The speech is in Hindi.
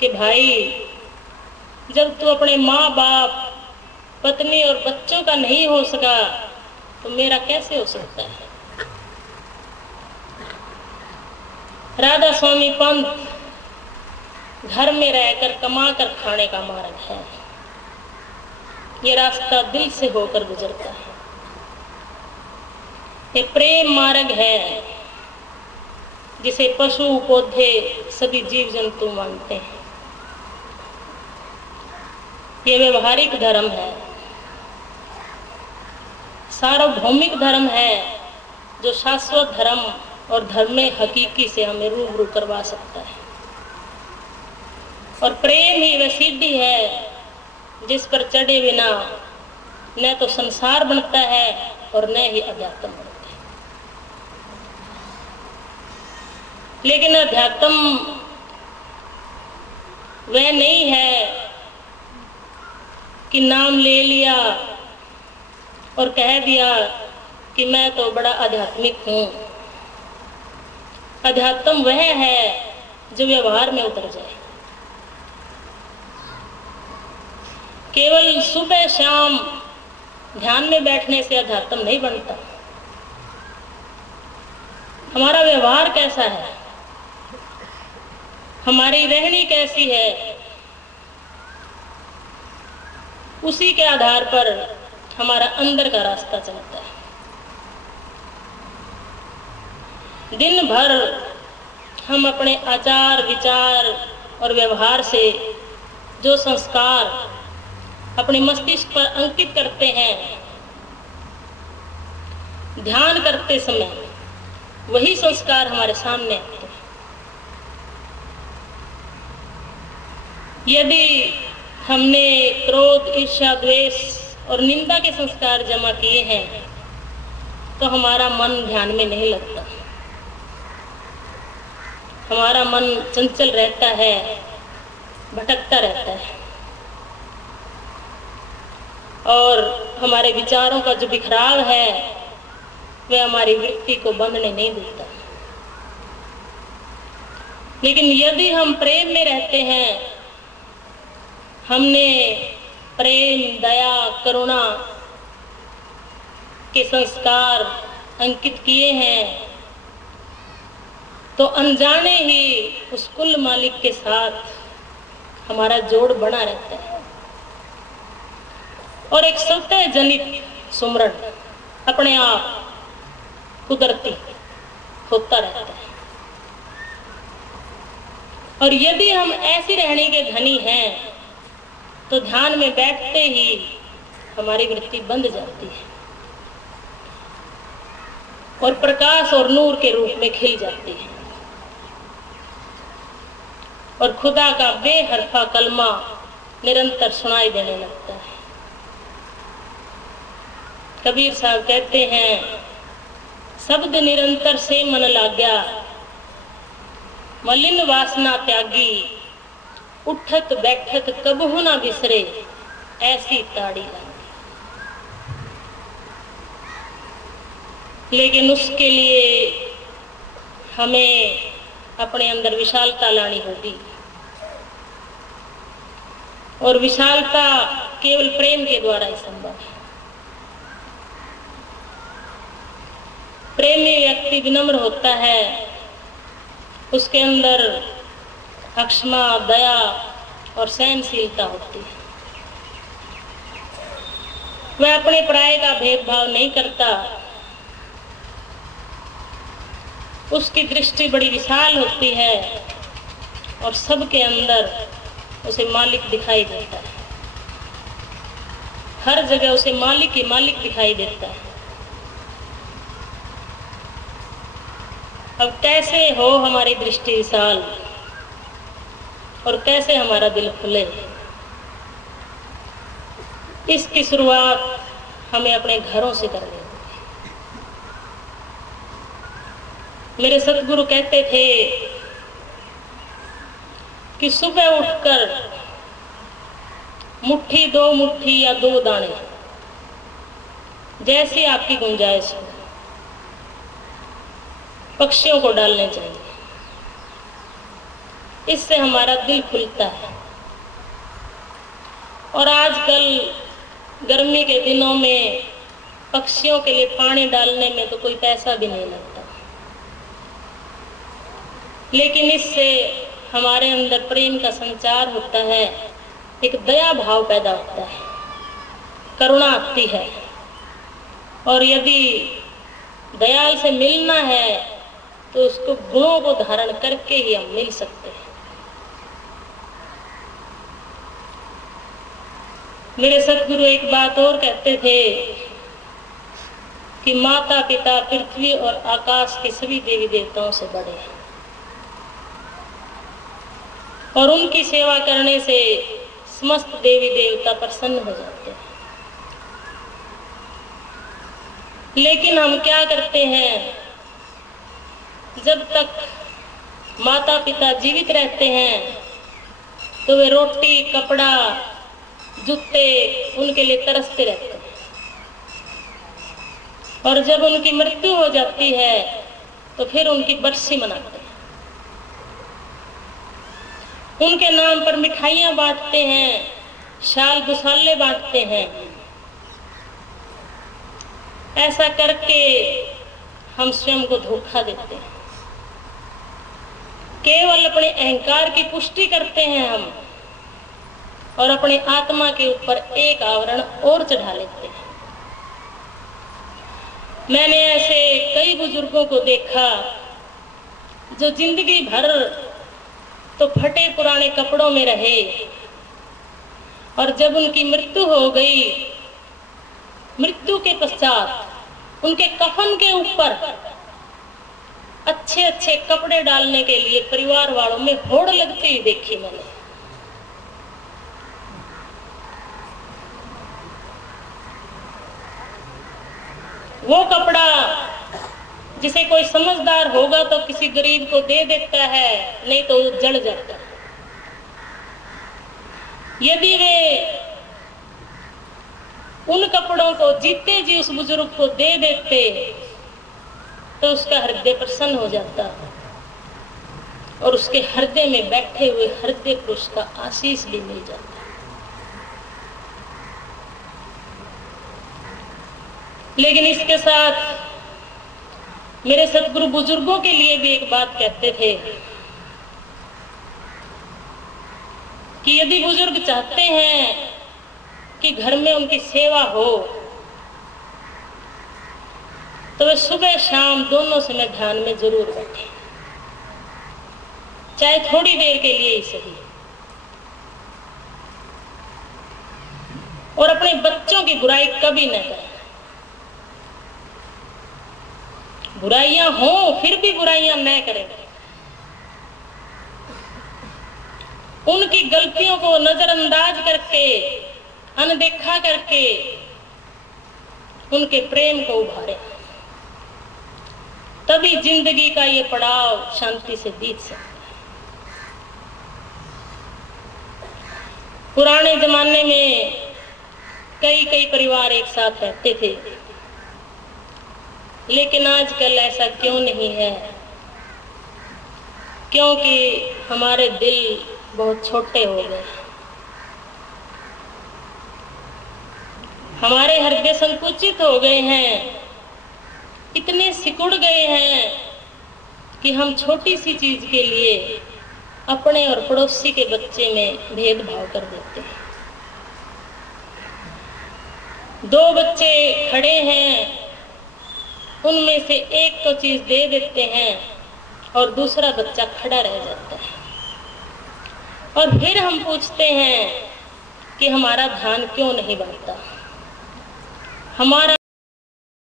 कि भाई जब तू अपने माँ बाप, पत्नी और बच्चों का नहीं हो सका तो मेरा कैसे हो सकता है। राधा स्वामी पंथ घर में रहकर कमा कर खाने का मार्ग है। ये रास्ता दिल से होकर गुजरता है। ये प्रेम मार्ग है जिसे पशु पौधे सभी जीव जंतु मानते हैं। ये व्यवहारिक धर्म है, सार्वभौमिक धर्म है जो शाश्वत धर्म और धर्म में हकीकी से हमें रूबरू करवा सकता है। और प्रेम ही वह सीढ़ी है जिस पर चढ़े बिना न तो संसार बनता है और न ही अध्यात्म बनता है। लेकिन अध्यात्म वह नहीं है कि नाम ले लिया और कह दिया कि मैं तो बड़ा आध्यात्मिक हूं। अध्यात्म वह है जो व्यवहार में उतर जाए। केवल सुबह शाम ध्यान में बैठने से अध्यात्म नहीं बनता। हमारा व्यवहार कैसा है, हमारी रहनी कैसी है, उसी के आधार पर हमारा अंदर का रास्ता चलता है। दिन भर हम अपने आचार विचार और व्यवहार से जो संस्कार अपने मस्तिष्क पर अंकित करते हैं, ध्यान करते समय वही संस्कार हमारे सामने आते हैं। यदि हमने क्रोध, ईर्ष्या, द्वेष और निंदा के संस्कार जमा किए हैं तो हमारा मन ध्यान में नहीं लगता। हमारा मन चंचल रहता है, भटकता रहता है और हमारे विचारों का जो बिखराव है वह हमारी वृत्ति को बंधने नहीं देता। लेकिन यदि हम प्रेम में रहते हैं, हमने प्रेम, दया, करुणा के संस्कार अंकित किए हैं, तो अनजाने ही उस कुल मालिक के साथ हमारा जोड़ बना रहता है और एक स्वतः जनित सुमरण अपने आप कुदरती होता रहता है। और यदि हम ऐसी रहने के धनी हैं तो ध्यान में बैठते ही हमारी वृत्ति बंध जाती है और प्रकाश और नूर के रूप में खिल जाती है और खुदा का बेहरफा कलमा निरंतर सुनाई देने लगता है। कबीर साहब कहते हैं, शब्द निरंतर से मन लाग्या, मलिन वासना त्यागी, उठत बैठत कबहु ना बिसरे, ऐसी ताड़ी लागी। लेकिन उसके लिए हमें अपने अंदर विशालता लानी होगी और विशालता केवल प्रेम के द्वारा ही संभव है। प्रेमी व्यक्ति विनम्र होता है, उसके अंदर अक्षमा, दया और सहनशीलता होती है। वह अपने पराये का भेदभाव नहीं करता, उसकी दृष्टि बड़ी विशाल होती है और सबके अंदर उसे मालिक दिखाई देता है। हर जगह उसे मालिक ही मालिक दिखाई देता है। अब कैसे हो हमारी दृष्टि विशाल और कैसे हमारा दिल खुले, इसकी शुरुआत हमें अपने घरों से करनी होगी। मेरे सतगुरु कहते थे कि सुबह उठकर मुट्ठी, 2 मुट्ठी या 2 दाने, जैसी आपकी गुंजाइश हो, पक्षियों को डालने चाहिए। इससे हमारा दिल खुलता है। और आजकल गर्मी के दिनों में पक्षियों के लिए पानी डालने में तो कोई पैसा भी नहीं लगता, लेकिन इससे हमारे अंदर प्रेम का संचार होता है, एक दया भाव पैदा होता है, करुणा आती है। और यदि दयाल से मिलना है तो उसको गुणों को धारण करके ही हम मिल सकते हैं। मेरे सतगुरु एक बात और कहते थे कि माता पिता पृथ्वी और आकाश के सभी देवी देवताओं से बड़े हैं और उनकी सेवा करने से समस्त देवी देवता प्रसन्न हो जाते हैं। लेकिन हम क्या करते हैं, जब तक माता पिता जीवित रहते हैं तो वे रोटी कपड़ा जूते उनके लिए तरसते रहते हैं, और जब उनकी मृत्यु हो जाती है तो फिर उनकी बरसी मनाते हैं, उनके नाम पर मिठाइयां बांटते हैं, शाल दुसाले बांटते हैं। ऐसा करके हम स्वयं को धोखा देते हैं, केवल अपने अहंकार की पुष्टि करते हैं हम, और अपने आत्मा के ऊपर एक आवरण और चढ़ा लेते हैं। मैंने ऐसे कई बुजुर्गों को देखा जो जिंदगी भर तो फटे पुराने कपड़ों में रहे, और जब उनकी मृत्यु हो गई, मृत्यु के पश्चात उनके कफन के ऊपर अच्छे अच्छे कपड़े डालने के लिए परिवार वालों में होड़ लगती हुई देखी मैंने। वो कपड़ा जिसे कोई समझदार होगा तो किसी गरीब को दे देता है, नहीं तो वो जल जाता है। यदि वे उन कपड़ों को जीते जी उस बुजुर्ग को दे देते तो उसका हृदय प्रसन्न हो जाता और उसके हृदय में बैठे हुए हृदय को उसका आशीष भी मिल जाता। लेकिन इसके साथ मेरे सतगुरु बुजुर्गों के लिए भी एक बात कहते थे कि यदि बुजुर्ग चाहते हैं कि घर में उनकी सेवा हो तो वे सुबह शाम दोनों समय ध्यान में जरूर बैठे, चाहे थोड़ी देर के लिए ही सही, और अपने बच्चों की बुराई कभी न करें। बुराइयां हो फिर भी बुराइयां न करें, उनकी गलतियों को नजरअंदाज करके अनदेखा करके उनके प्रेम को उभारे, तभी जिंदगी का ये पड़ाव शांति से बीत सकता है। पुराने जमाने में कई परिवार एक साथ रहते थे, लेकिन आजकल ऐसा क्यों नहीं है? क्योंकि हमारे दिल बहुत छोटे हो गए, हमारे हृदय संकुचित हो गए हैं, इतने सिकुड़ गए हैं कि हम छोटी सी चीज के लिए अपने और पड़ोसी के बच्चे में भेदभाव कर देते हैं। दो बच्चे खड़े हैं, उनमें से एक को चीज दे देते हैं और दूसरा बच्चा खड़ा रह जाता है, और फिर हम पूछते हैं कि हमारा ध्यान क्यों नहीं बढ़ता। हमारा